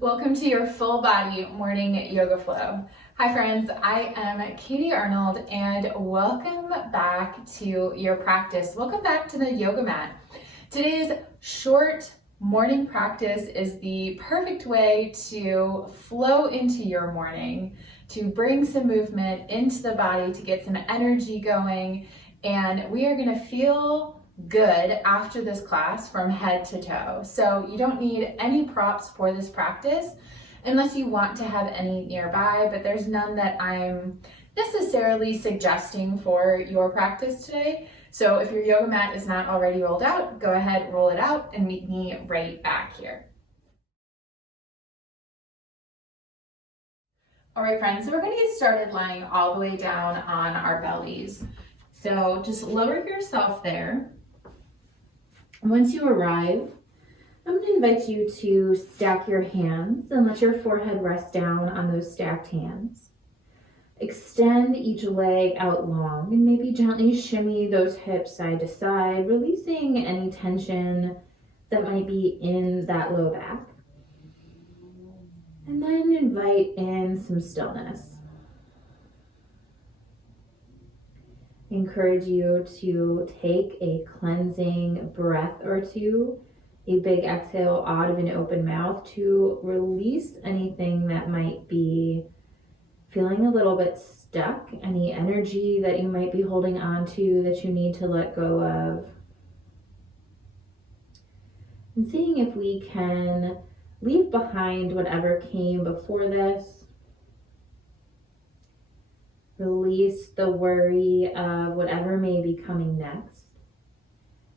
Welcome to your full body morning yoga flow. Hi friends, I am Katie Arnold and welcome back to your practice. Welcome back to the yoga mat. Today's short morning practice is the perfect way to flow into your morning, to bring some movement into the body, to get some energy going, and we are going to feel good after this class from head to toe. So you don't need any props for this practice unless you want to have any nearby, but there's none that I'm necessarily suggesting for your practice today. So if your yoga mat is not already rolled out, go ahead, roll it out and meet me right back here. All right, friends, so we're going to get started lying all the way down on our bellies. So just lower yourself there. Once you arrive, I'm going to invite you to stack your hands and let your forehead rest down on those stacked hands. Extend each leg out long and maybe gently shimmy those hips side to side, releasing any tension that might be in that low back. And then invite in some stillness. Encourage you to take a cleansing breath or two, a big exhale out of an open mouth to release anything that might be feeling a little bit stuck, any energy that you might be holding on to that you need to let go of. And seeing if we can leave behind whatever came before this. Release the worry of whatever may be coming next.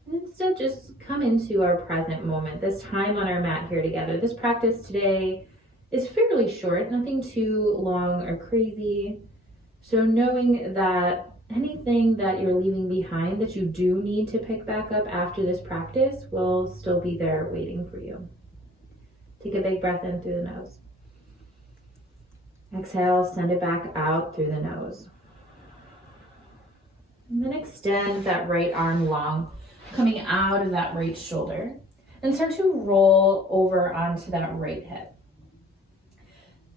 And instead just come into our present moment, this time on our mat here together. This practice today is fairly short, nothing too long or crazy. So knowing that anything that you're leaving behind that you do need to pick back up after this practice will still be there waiting for you. Take a big breath in through the nose. Exhale, send it back out through the nose. And then extend that right arm long, coming out of that right shoulder. And start to roll over onto that right hip.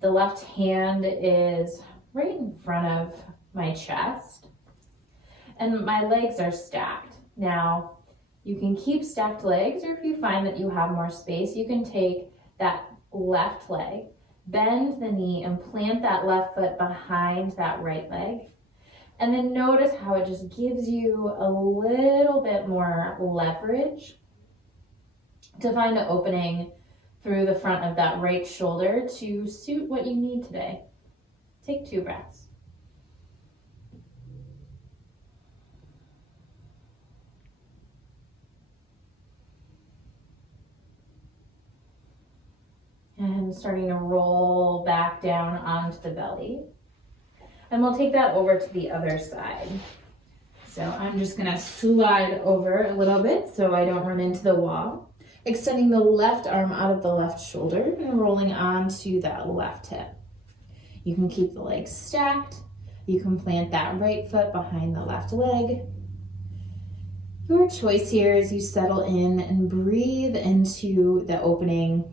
The left hand is right in front of my chest. And my legs are stacked. Now, you can keep stacked legs, or if you find that you have more space, you can take that left leg, bend the knee and plant that left foot behind that right leg. And then notice how it just gives you a little bit more leverage to find an opening through the front of that right shoulder to suit what you need today. Take 2 breaths. And starting to roll back down onto the belly. And we'll take that over to the other side. So I'm just gonna slide over a little bit so I don't run into the wall. Extending the left arm out of the left shoulder and rolling onto that left hip. You can keep the legs stacked. You can plant that right foot behind the left leg. Your choice here as you settle in and breathe into the opening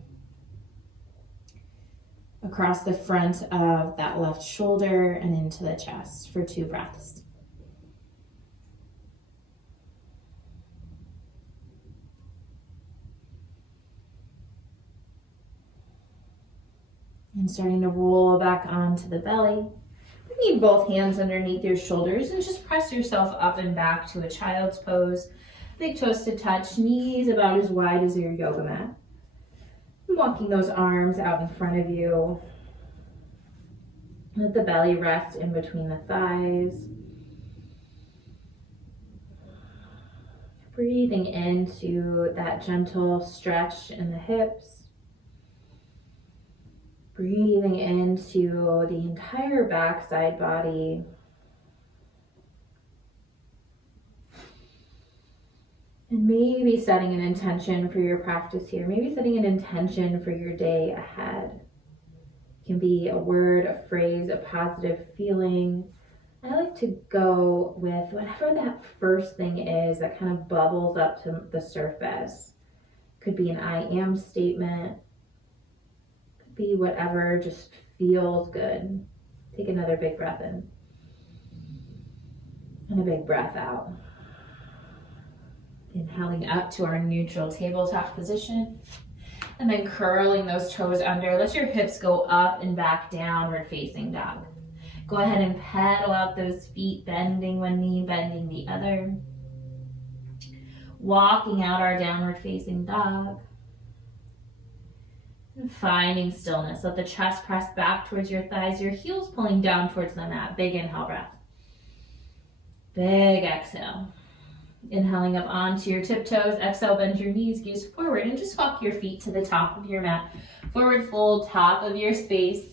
across the front of that left shoulder and into the chest for 2 breaths. And starting to roll back onto the belly. You need both hands underneath your shoulders and just press yourself up and back to a child's pose. Big toes to touch, knees about as wide as your yoga mat. Walking those arms out in front of you. Let the belly rest in between the thighs. Breathing into that gentle stretch in the hips. Breathing into the entire backside body. And maybe setting an intention for your practice here. Maybe setting an intention for your day ahead. It can be a word, a phrase, a positive feeling. I like to go with whatever that first thing is that kind of bubbles up to the surface. Could be an I am statement. Be whatever just feels good. Take another big breath in. And a big breath out. Inhaling up to our neutral tabletop position. And then curling those toes under. Let your hips go up and back, downward facing dog. Go ahead and pedal out those feet, bending one knee, bending the other. Walking out our downward facing dog. And finding stillness. Let the chest press back towards your thighs, your heels pulling down towards the mat. Big inhale breath. Big exhale. Inhaling up onto your tiptoes. Exhale, bend your knees, gaze forward, and just walk your feet to the top of your mat. Forward fold, top of your space.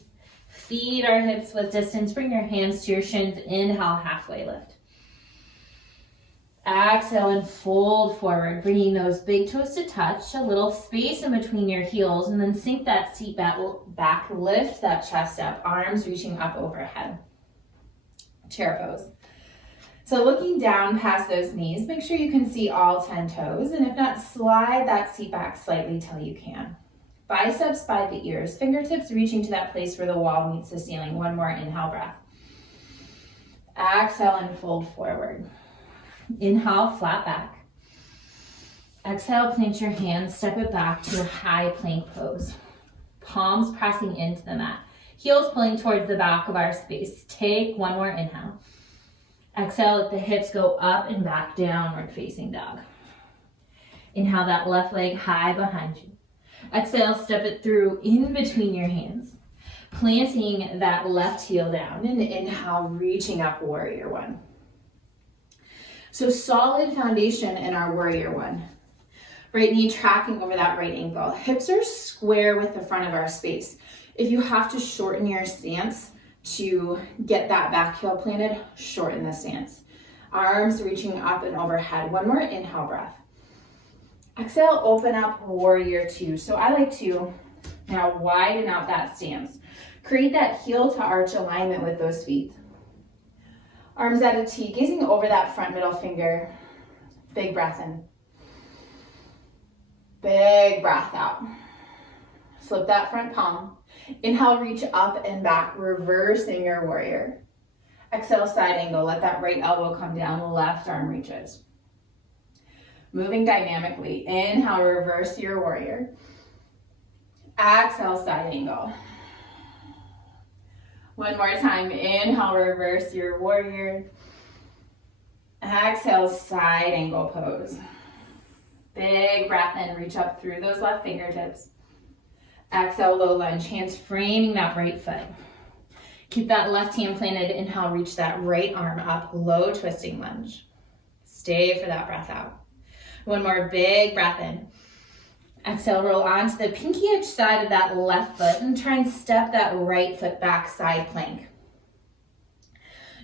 Feed our hips with distance. Bring your hands to your shins. Inhale, halfway lift. Exhale and fold forward, bringing those big toes to touch, a little space in between your heels, and then sink that seat back, lift that chest up, arms reaching up overhead. Chair pose. So looking down past those knees, make sure you can see all 10 toes, and if not, slide that seat back slightly till you can. Biceps by the ears, fingertips reaching to that place where the wall meets the ceiling. One more inhale breath. Exhale and fold forward. Inhale, flat back. Exhale, plant your hands, step it back to a high plank pose. Palms pressing into the mat. Heels pulling towards the back of our space. Take one more inhale. Exhale, let the hips go up and back, downward facing dog. Inhale that left leg high behind you. Exhale, step it through in between your hands. Planting that left heel down. And inhale, reaching up, warrior one. So solid foundation in our warrior one. Right knee tracking over that right ankle. Hips are square with the front of our space. If you have to shorten your stance to get that back heel planted, shorten the stance. Arms reaching up and overhead. One more inhale breath. Exhale, open up, warrior two. So I like to now widen out that stance. Create that heel to arch alignment with those feet. Arms at a T, gazing over that front middle finger. Big breath in. Big breath out. Flip that front palm. Inhale, reach up and back, reversing your warrior. Exhale, side angle. Let that right elbow come down, left arm reaches. Moving dynamically. Inhale, reverse your warrior. Exhale, side angle. One more time. Inhale, reverse your warrior. Exhale, side angle pose. Big breath in, reach up through those left fingertips. Exhale, low lunge, hands framing that right foot. Keep that left hand planted. Inhale, reach that right arm up, low twisting lunge. Stay for that breath out. One more big breath in. Exhale, roll onto the pinky edge side of that left foot and try and step that right foot back, side plank.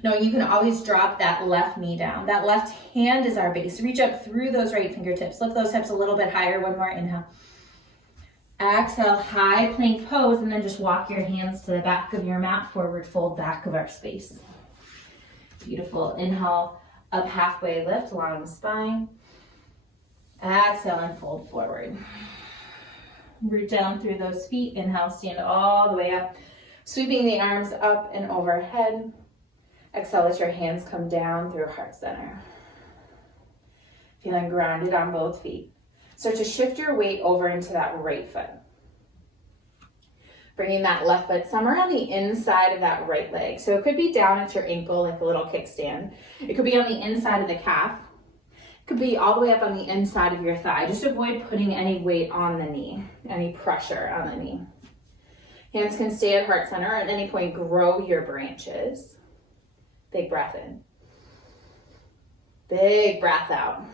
Now you can always drop that left knee down. That left hand is our base. Reach up through those right fingertips. Lift those hips a little bit higher. One more inhale. Exhale, high plank pose, and then just walk your hands to the back of your mat, forward fold, back of our space. Beautiful. Inhale, up halfway lift, long spine. Exhale and fold forward. Root down through those feet. Inhale, stand all the way up. Sweeping the arms up and overhead. Exhale, let your hands come down through heart center. Feeling grounded on both feet. Start to shift your weight over into that right foot. Bringing that left foot somewhere on the inside of that right leg. So it could be down at your ankle like a little kickstand. It could be on the inside of the calf. Could be all the way up on the inside of your thigh. Just avoid putting any weight on the knee, any pressure on the knee. Hands can stay at heart center. At any point, grow your branches. Big breath in. Big breath out.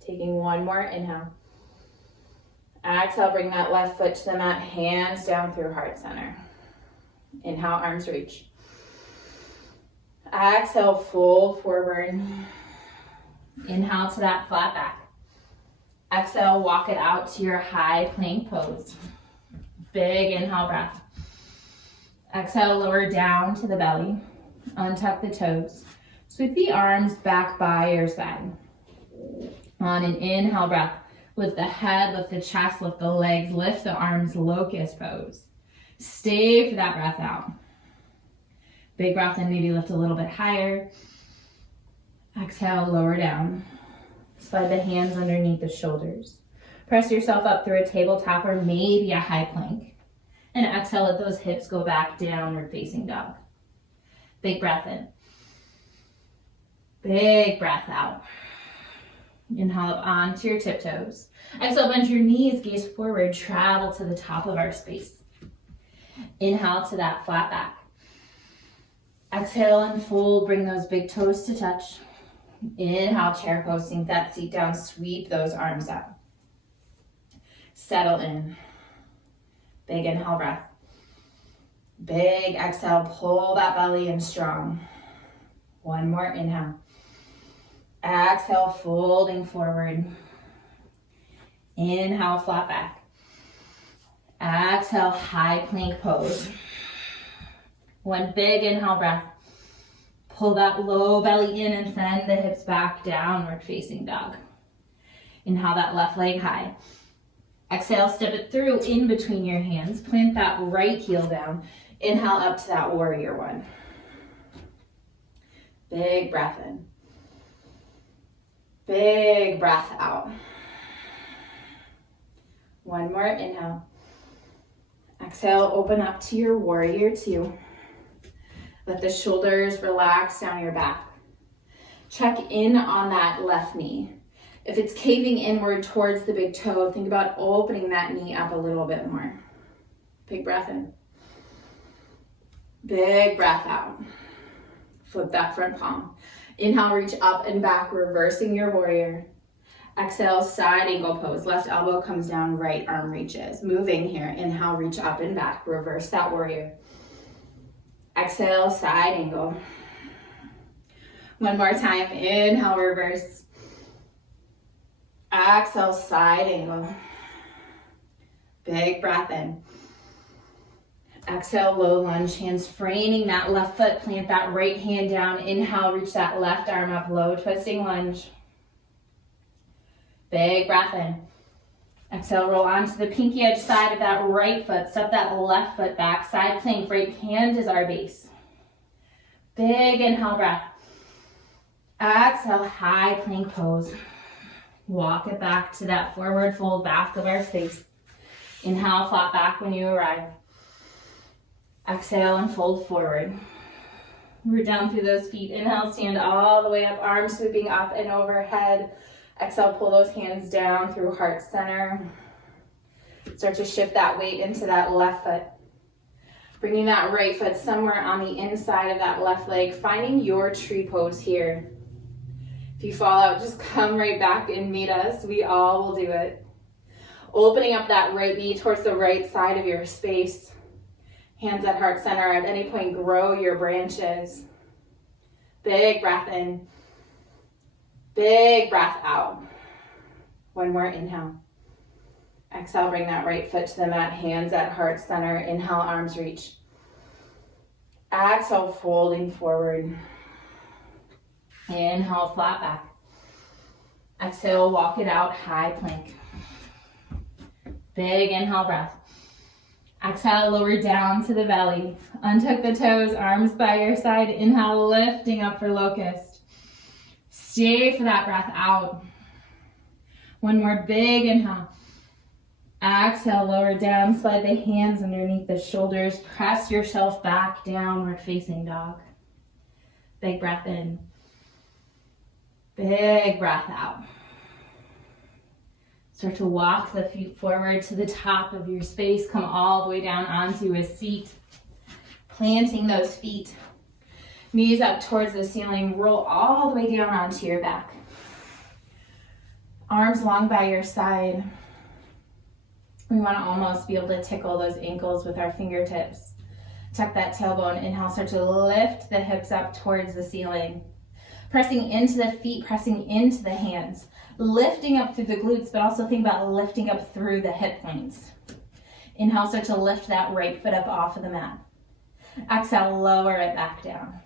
Taking one more inhale. Exhale, bring that left foot to the mat, hands down through heart center. Inhale, arms reach. Exhale, fold forward. Inhale to that flat back. Exhale, walk it out to your high plank pose. Big inhale breath. Exhale, lower down to the belly. Untuck the toes. Sweep the arms back by your side. On an inhale breath, Lift the head, lift the chest, lift the legs, lift the arms, locust pose. Stay for that breath out. Big breath in, maybe lift a little bit higher. Exhale, lower down. Slide the hands underneath the shoulders. Press yourself up through a tabletop or maybe a high plank. And exhale, let those hips go back, downward facing dog. Big breath in. Big breath out. Inhale up onto your tiptoes. Exhale, bend your knees, gaze forward, travel to the top of our space. Inhale to that flat back. Exhale and fold, bring those big toes to touch. Inhale, chair pose, sink that seat down, sweep those arms up. Settle in. Big inhale breath. Big exhale, pull that belly in strong. One more inhale. Exhale, folding forward. Inhale, flat back. Exhale, high plank pose. One big inhale breath. Pull that low belly in and send the hips back, downward facing dog. Inhale that left leg high. Exhale, step it through in between your hands. Plant that right heel down. Inhale up to that warrior one. Big breath in. Big breath out. One more inhale. Exhale, open up to your warrior two. Let the shoulders relax down your back. Check in on that left knee. If it's caving inward towards the big toe, think about opening that knee up a little bit more. Big breath in. Big breath out. Flip that front palm. Inhale, reach up and back, reversing your warrior. Exhale, side angle pose. Left elbow comes down, right arm reaches. Moving here. Inhale, reach up and back. Reverse that warrior. Exhale, side angle. One more time. Inhale, reverse. Exhale, side angle. Big breath in. Exhale, low lunge, hands framing that left foot. Plant that right hand down. Inhale, reach that left arm up, low twisting lunge. Big breath in. Exhale, roll onto the pinky edge side of that right foot. Step that left foot back, side plank. Right hand is our base. Big inhale breath. Exhale, high plank pose. Walk it back to that forward fold back of our space. Inhale, flat back when you arrive. Exhale and fold forward. Root down through those feet. Inhale, stand all the way up, arms sweeping up and overhead. Exhale, pull those hands down through heart center. Start to shift that weight into that left foot. Bringing that right foot somewhere on the inside of that left leg. Finding your tree pose here. If you fall out, just come right back and meet us. We all will do it. Opening up that right knee towards the right side of your space. Hands at heart center. At any point, grow your branches. Big breath in. Big breath out. One more inhale. Exhale, bring that right foot to the mat. Hands at heart center. Inhale, arms reach. Exhale, folding forward. Inhale, flat back. Exhale, walk it out, high plank. Big inhale breath. Exhale, lower down to the belly. Untuck the toes, arms by your side. Inhale, lifting up for locust. Stay for that breath out. One more big inhale. Exhale, lower down. Slide the hands underneath the shoulders. Press yourself back, downward facing dog. Big breath in. Big breath out. Start to walk the feet forward to the top of your space. Come all the way down onto a seat. Planting those feet. Knees up towards the ceiling. Roll all the way down onto your back. Arms long by your side. We want to almost be able to tickle those ankles with our fingertips. Tuck that tailbone. Inhale, start to lift the hips up towards the ceiling. Pressing into the feet, pressing into the hands. Lifting up through the glutes, but also think about lifting up through the hip points. Inhale, start to lift that right foot up off of the mat. Exhale, lower it back down.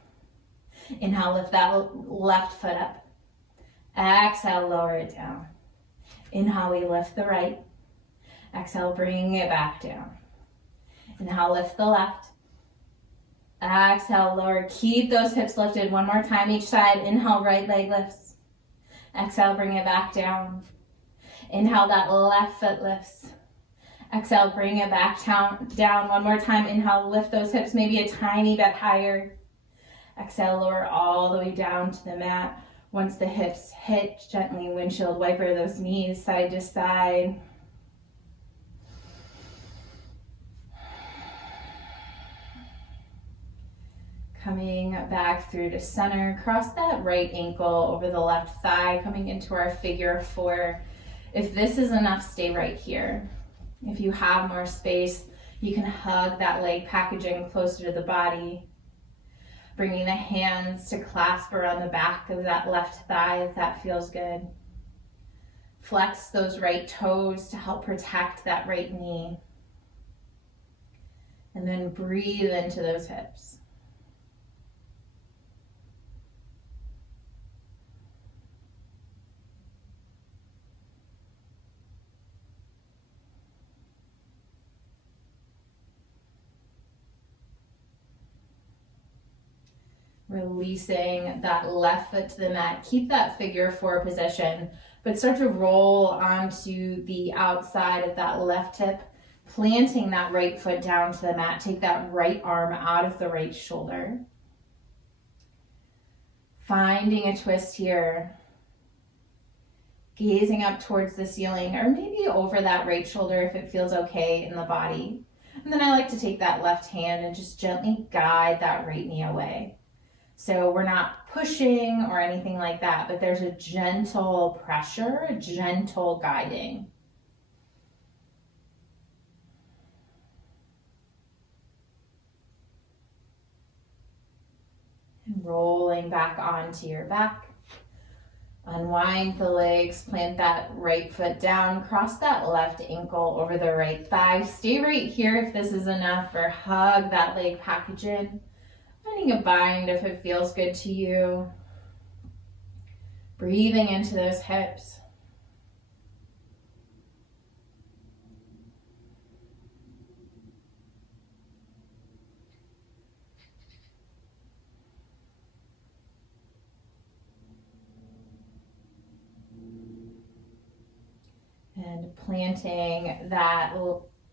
Inhale, lift that left foot up. Exhale, lower it down. Inhale, we lift the right. Exhale, bring it back down. Inhale, lift the left. Exhale, lower. Keep those hips lifted. One more time each side. Inhale, right leg lifts. Exhale, bring it back down. Inhale, that left foot lifts. Exhale, bring it back down. One more time. Inhale, lift those hips maybe a tiny bit higher. Exhale, lower all the way down to the mat. Once the hips hit, gently windshield wiper those knees side to side. Coming back through to center, cross that right ankle over the left thigh, coming into our figure four. If this is enough, stay right here. If you have more space, you can hug that leg packaging closer to the body. Bringing the hands to clasp around the back of that left thigh if that feels good. Flex those right toes to help protect that right knee. And then breathe into those hips. Releasing that left foot to the mat. Keep that figure four position, but start to roll onto the outside of that left hip, planting that right foot down to the mat. Take that right arm out of the right shoulder. Finding a twist here. Gazing up towards the ceiling or maybe over that right shoulder if it feels okay in the body. And then I like to take that left hand and just gently guide that right knee away. So we're not pushing or anything like that, but there's a gentle pressure, a gentle guiding. And rolling back onto your back. Unwind the legs, plant that right foot down, cross that left ankle over the right thigh. Stay right here if this is enough, or hug that leg package in. Finding a bind if it feels good to you. Breathing into those hips. And planting that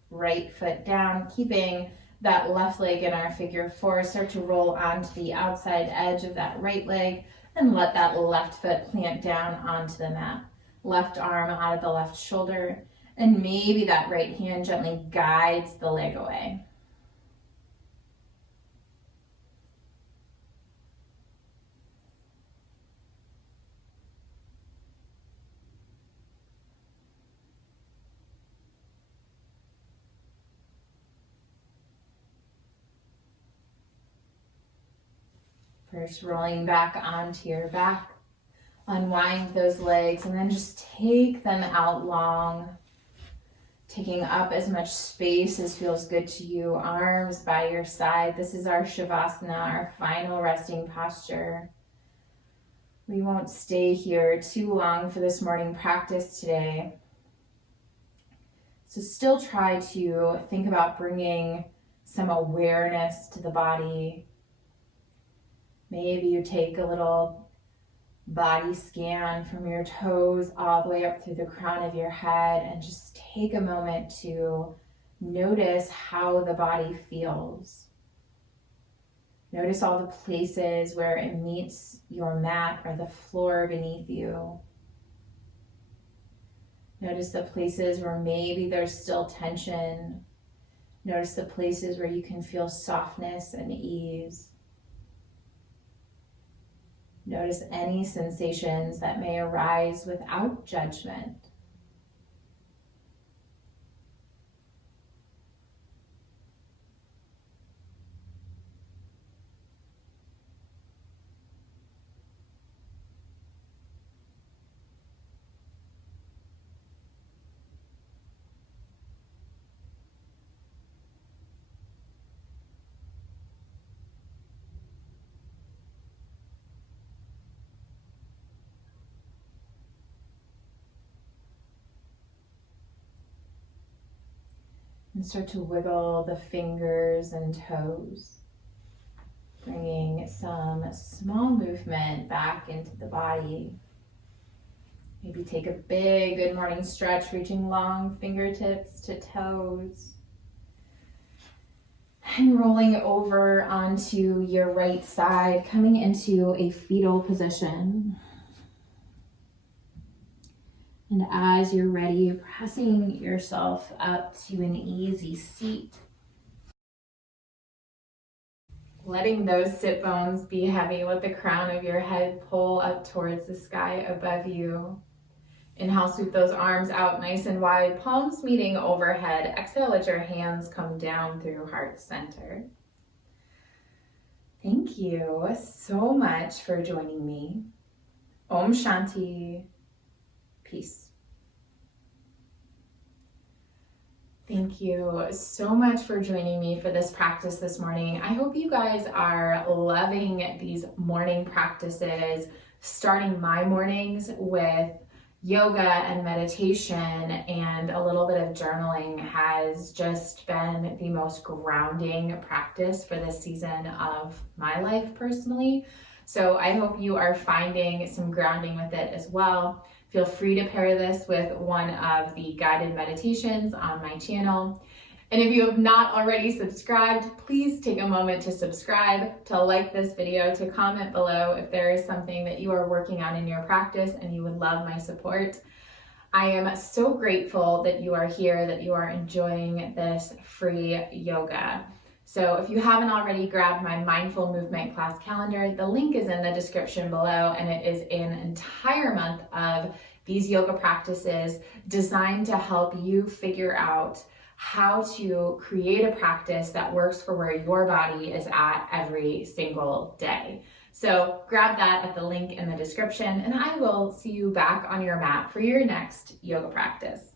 right foot down, keeping that left leg in our figure four. Start to roll onto the outside edge of that right leg and let that left foot plant down onto the mat. Left arm out of the left shoulder, and maybe that right hand gently guides the leg away. First, rolling back onto your back. Unwind those legs and then just take them out long. Taking up as much space as feels good to you. Arms by your side. This is our Shavasana, our final resting posture. We won't stay here too long for this morning practice today. So still try to think about bringing some awareness to the body. Maybe you take a little body scan from your toes all the way up through the crown of your head and just take a moment to notice how the body feels. Notice all the places where it meets your mat or the floor beneath you. Notice the places where maybe there's still tension. Notice the places where you can feel softness and ease. Notice any sensations that may arise without judgment. And start to wiggle the fingers and toes, bringing some small movement back into the body. Maybe take a big good morning stretch, reaching long fingertips to toes. And rolling over onto your right side, coming into a fetal position. And as you're ready, pressing yourself up to an easy seat. Letting those sit bones be heavy. Let the crown of your head pull up towards the sky above you. Inhale, sweep those arms out nice and wide, palms meeting overhead. Exhale, let your hands come down through heart center. Thank you so much for joining me. Om Shanti. Peace. Thank you so much for joining me for this practice this morning. I hope you guys are loving these morning practices, starting my mornings with yoga and meditation, and a little bit of journaling has just been the most grounding practice for this season of my life personally. So I hope you are finding some grounding with it as well. Feel free to pair this with one of the guided meditations on my channel. And if you have not already subscribed, please take a moment to subscribe, to like this video, to comment below if there is something that you are working on in your practice and you would love my support. I am so grateful that you are here, that you are enjoying this free yoga. So if you haven't already grabbed my mindful movement class calendar, the link is in the description below, and it is an entire month of these yoga practices designed to help you figure out how to create a practice that works for where your body is at every single day. So grab that at the link in the description, and I will see you back on your mat for your next yoga practice.